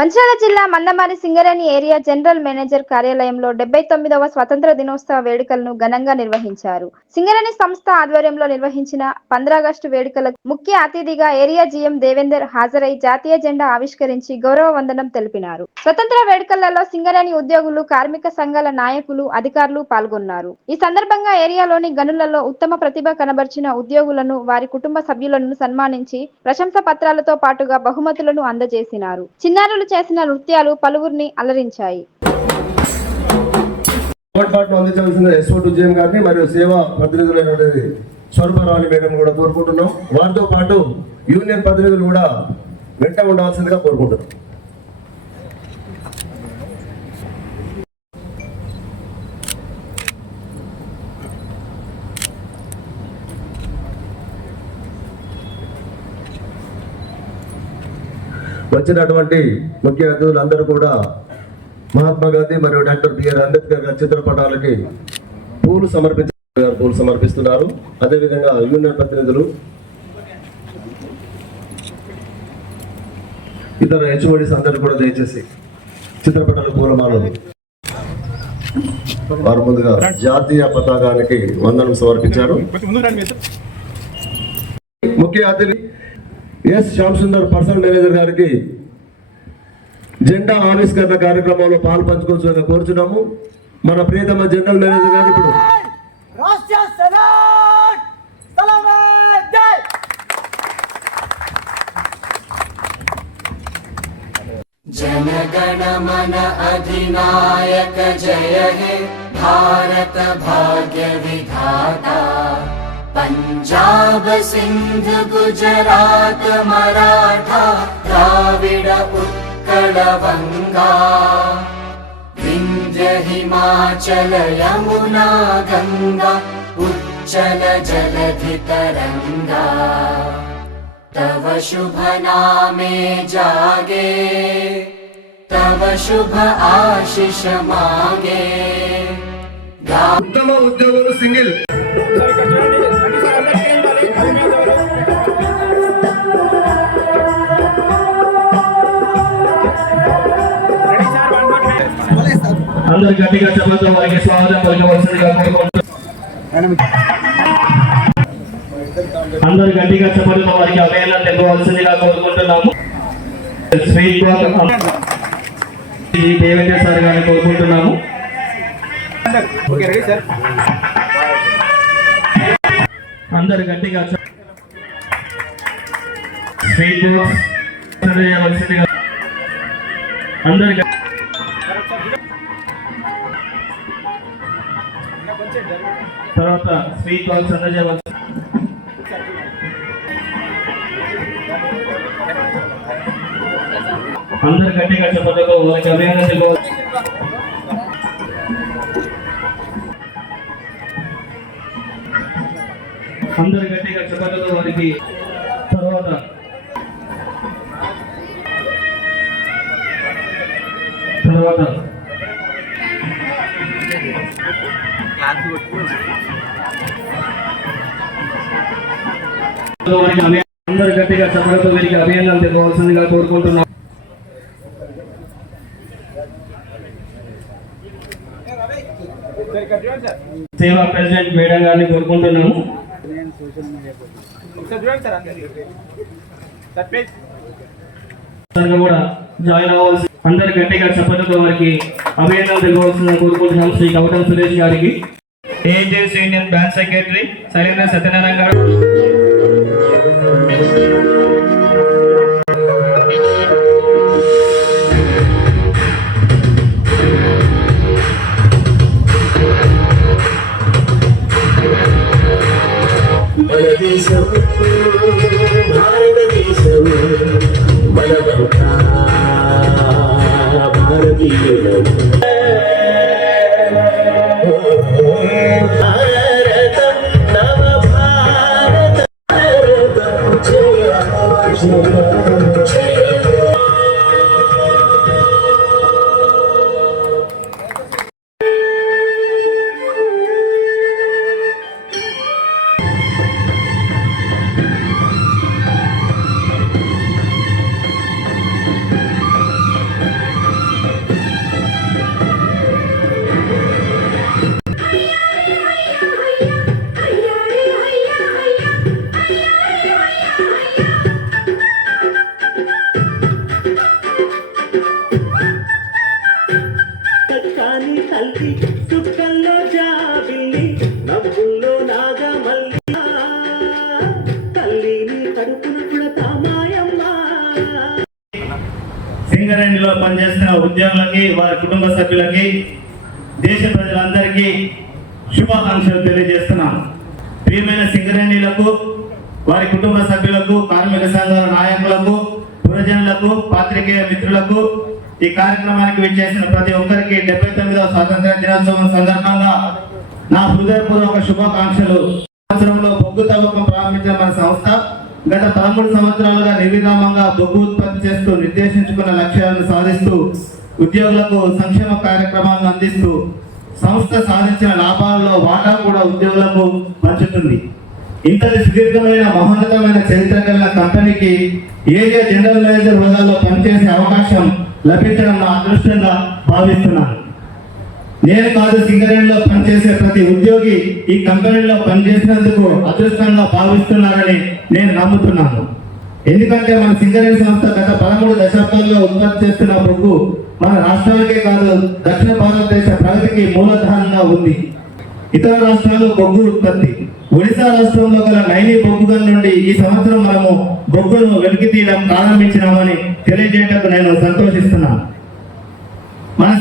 మంచిర్యాల జిల్లా Mandamarri Singareni area general manager కార్యాలయంలో 79వ స్వతంత్ర దినోత్సవ వేడుకలను ఘనంగా నిర్వహించారు. సింగరేణి సంస్థ ఆధ్వర్యంలో నిర్వహించిన 15 ఆగస్టు వేడుకలకు ముఖ్య అతిథిగా ఏరియా జీఎం దేవేందర్ హాజరై జాతీయ జెండా ఆవిష్కరించి గౌరవ వందనం తెలిపినారు. స్వతంత్ర వేడుకలలో సింగరేణి ఉద్యోగులు, కార్మిక సంఘాల నాయకులు, అధికారులు పాల్గొన్నారు. ఈ సందర్భంగా ఏరియాలోని గనులలో ఉత్తమ ప్రతిభ కనబర్చిన ఉద్యోగులను, వారి కుటుంబ సభ్యులను సన్మానించి ప్రశంసా పత్రాలతో పాటుగా బహుమతులను అందజేసినారు. చిన్నారులు చేసిన నృత్యాలు పలువురిని అలరించాయి. మరియు సేవా ప్రతినిధులైనటువంటి స్వరూపరాణి మేడం కూడా కోరుకుంటున్నాం. వారితో పాటు యూనియన్ ప్రతినిధులు కూడా వెంట ఉండాల్సిందిగా కోరుకుంటున్నాం. వచ్చినటువంటి ముఖ్య అతిథులందరూ కూడా మహాత్మా గాంధీ మరియు డాక్టర్ బిఆర్ అంబేద్కర్ గారి చిత్రపటాలకి పూలు సమర్పిస్తున్నారు. అదేవిధంగా యూనియన్ ప్రతినిధులు, ఇతర హెచ్ఓడిస్ అందరూ కూడా దయచేసి చిత్రపటాల పూలమాలలు వారు ముందుగా జాతీయ పతాకానికి వందనం సమర్పించారు. ముఖ్య అతిథి S Shyam Sundar personal manager గారికి జెండా ఆవిష్కరణ కార్యక్రమంలో పాలు పంచుకోవాల్సిందిగా కోరుచున్నాము. మన ప్రియతమ జనరల్ మేనేజర్ గారు ఇప్పుడు जनगण मन अधिनायक जय हे भारत भाग्य विधाता पंजाब सिंध गुजरात मराठा द्राविड उत्कल वंगा विंध्य हिमाचल यमुना गंगा उच्चल जलधि तरंगा तव शुभ नामे जागे तव शुभ आशीष मांगे. उत्तम उद्योगुलु सिंगिल అందరూ గట్టిగా చెప్పడంతో వారికి స్వాగతం పలకవలసిందిగా కోరుకుంటున్నాము. అందరూ గట్టిగా చెప్పడంతో వారికి అభయాలను తెలవవలసిందిగా కోరుకుంటున్నాము. దేవేంద్ర సార్ గారిని కోరుకుంటున్నాము. అందరూ గట్టిగా స్వీట్ చేయవలసిందిగా అందరు తర్వాత స్వీట్ బాక్స్ అందజేయవలసి అందరు గట్టిగా చెప్పడంతో వారికి అభినందన తెలుపవచ్చు. అందరు గట్టిగా చెప్పడంతో వారికి తర్వాత అందరు గట్టిగా చెప్పడంతో వీరికి అభినందనలు తెలవాల్సిందిగా కోరుకుంటున్నాం. సేవా ప్రెసిడెంట్ మేడం గారిని కోరుకుంటున్నాము. కూడా జాయిన్ అవ్వాల్సి అందరు గట్టిగా చెప్పడంతో వారికి అభినందనలు తెలవాల్సిందిగా కోరుకుంటున్నాం. శ్రీ కవటం సురేష్ గారికి, ఏజెస్ యూనియన్ బ్రాంచ్ సెక్రటరీ సరైన సత్యనారాయణ గారు, భారత సింగరేణిలో పనిచేస్తున్న ఉద్యోగులకి, వారి కుటుంబ సభ్యులకి, దేశ ప్రజలందరికీ శుభాకాంక్షలు తెలియజేస్తున్నాను. ప్రియమైన సింగరేణిలకు, వారి కుటుంబ సభ్యులకు, కార్మిక సంఘాల నాయకులకు, పురజనులకు, పాత్రికేయ మిత్రులకు, ఈ కార్యక్రమానికి విచ్చేసిన ప్రతి ఒక్కరికి 79వ స్వాతంత్ర దినోత్సవం సందర్భంగా నా హృదయపూర్వక శుభాకాంక్షలు. సంవత్సరంలో బొగ్గు తవ్వకం ప్రారంభించిన మన సంస్థ గత 13 సంవత్సరాలుగా నిర్విరామంగా బొగ్గు ఉత్పత్తి చేస్తూ నిర్దేశించుకున్న లక్ష్యాలను సాధిస్తూ ఉద్యోగులకు సంక్షేమ కార్యక్రమాలను అందిస్తూ సంస్థ సాధించిన లాభాలలో వాటా కూడా ఉద్యోగులకు పంచుతుంది. ఇంతటి సుదీర్ఘమైన మహోన్నతమైన చరిత్ర కలిగిన కంపెనీకి ఏరియా జనరల్ మేనేజర్ హోదాలో పనిచేసే అవకాశం లభించడం నా అదృష్టంగా భావిస్తున్నాను. నేను కాదు, సింగరేణిలో పనిచేసే ప్రతి ఉద్యోగి ఈ కంపెనీలో పనిచేసినందుకు అదృష్టంగా భావిస్తున్నారని నేను నమ్ముతున్నాను. ఎందుకంటే మన సింగరేణి సంస్థ గత 13 దశాబ్దాల్లో ఉత్పత్తి చేస్తున్న బొగ్గు మన రాష్ట్రానికే కాదు, దక్షిణ భారతదేశ ప్రగతికి మూలధారంగా ఉంది. ఇతర రాష్ట్రాలు బొగ్గు ఉత్పత్తి, ఒడిశా రాష్ట్రంలో గల నైని బొగ్గు గని నుండి ఈ సంవత్సరం మనము బొగ్గును వెలికి తీయడం ప్రారంభించినామని తెలియజేయటకు నేను సంతోషిస్తున్నాను. మన